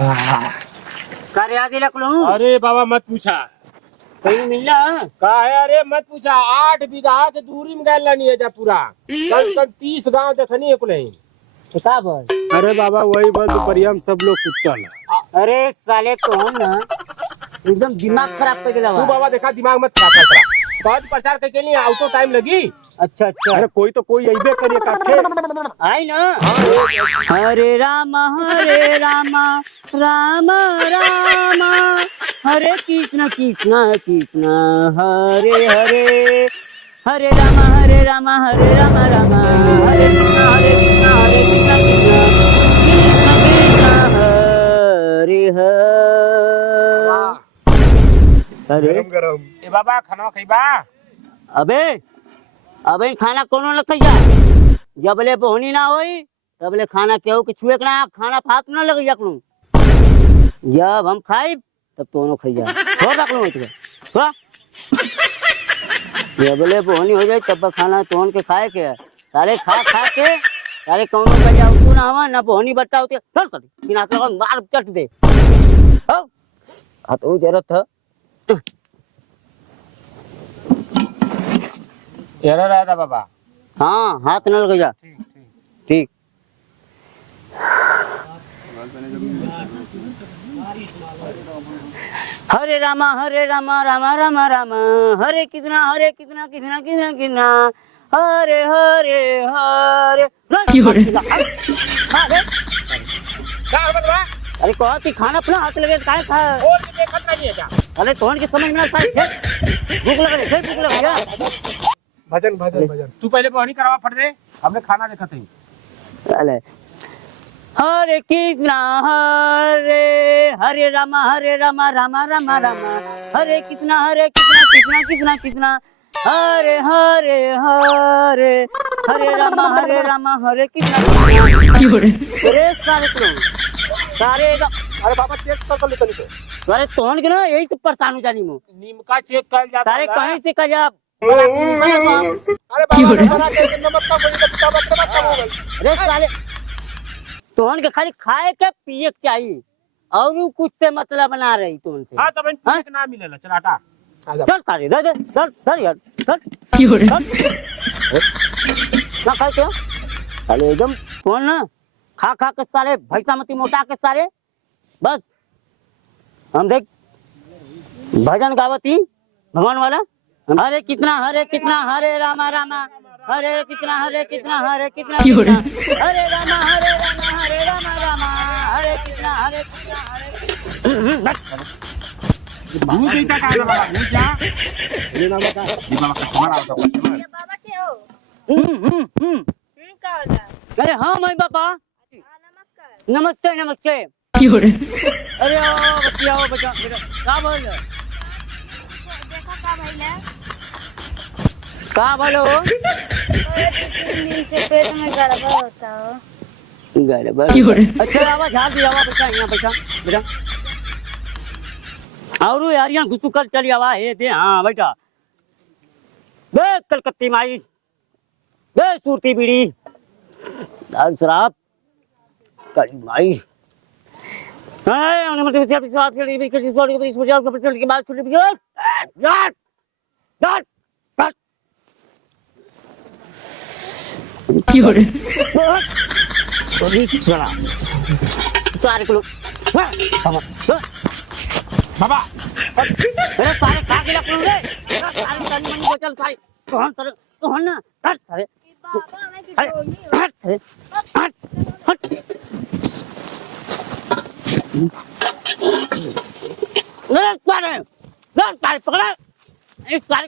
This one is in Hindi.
कार्य आगे लग लूं। अरे बाबा मत पूछा कहीं मिलना का है। अरे मत पूछा 8 बीघा के दूरी में गैल नहीं है जा पूरा कल 30 गांव देखनी एक नहीं। बता बोल। अरे बाबा वही बस दोपहरिया में सब लोग सुतल। अरे साले कौन ना एकदम दिमाग खराब कर दिला तू बाबा देखा दिमाग मत खराब कर तेरा। बहुत प्रचार के लिए आउटो टाइम लगी। अच्छा अच्छा अरे कोई तो कोई अइबे करिए काठे आई ना। हरे राम राम राम हरे कृष्ण कृष्ण कृष्ण हरे हरे हरे राम राम हरे राम राम हरे कृष्ण कृष्ण कृष्ण कृष्ण हरे हरे। गरम गरम ए बाबा खाना खइबा। अबे अबे खाना कोनो न खइया जबले बोहनी ना होई तबले खाना केहू के छुए के ना खाना फाक न लग जकलू। जब हम खाई तब दोनों खइया छोड़ रख लो इतने थोड़ा जबले बोहनी हो जाए तब खाना तोन के खाए के सारे खा खा के सारे कौनो का जा तू ना हवा ना बोहनी बट्टा होती है चल चल बिना लगा मार चट दे हो हाथ जरूरत था एरा रहता बाबा। हाँ हाथ न लग जा ठीक। हरे राम राम राम राम हरे कृष्णा कृष्णा कृष्णा कृष्णा हरे हरे हरे। अरे कहा कि खाना अपना हाथ लगे काय खा और भी देखत नहीं है क्या। अरे तोहन के समझ में ना भूख लग रही है भूख लग गया। भजन भजन भजन तू पहले बहनी करावा फट दे हमने खाना देखा थी। चले हरे कृष्णा हरे हरे राम राम राम राम हरे कृष्णा कृष्णा कृष्णा कृष्णा हरे हरे हरे हरे राम हरे कृष्णा। अरे सारे अरे बाबा चेक कर ले तनी से। अरे तोहन के ना यही तो परेशान हो जानी मो नीमका चेक कर जाता सारे कहीं से कजा। अरे बाबा बना के नमक का कोई बता बता हो गई। अरे साले तोहन के खाली खाए के पिए के चाहिए और कुछ से मतलब बना रही तोहन से। हां तब इन के ना मिलेला चल आटा चल सारे दे दे चल यार चल ना खाए क्या साले एकदम कौन ना खा खा के सारे भैंसा मती मोटा के सारे बस हम देख भजन गावती भगवान वाला हरे कितना हरे राम राम हरे कितना हरे कितना हरे राम राम हरे कितना हरे दूध देता का बाबा दूध जा ये ना बता ये बाबा कस्टमर आता है। ये बाबा के हो का होला। अरे हाँ मैं बाबा नमस्कार। नमस्ते नमस्ते। अरे आओ बच्चा क्या बोल देखो का भइला का बोलो 2-3 दिन से पेट में गड़बड़ होता हो। गड़बड़ अच्छा आवाज झाड़ दिया आवा बच्चा यहाँ बैठा बेटा और यार यहाँ घुसू कर चली आवा हे दे हाँ बैठा बे कलकत्ती माई बे सूरती बीड़ी दाल शराब कड़ी माई सारे को बाबा अरे सारे खा के लग रे सारे तनी मनी बोतल सारे तोहन ना हट सारे बाबा हमें की अरे डोली हो। हट सारे पकड़ा इस सारे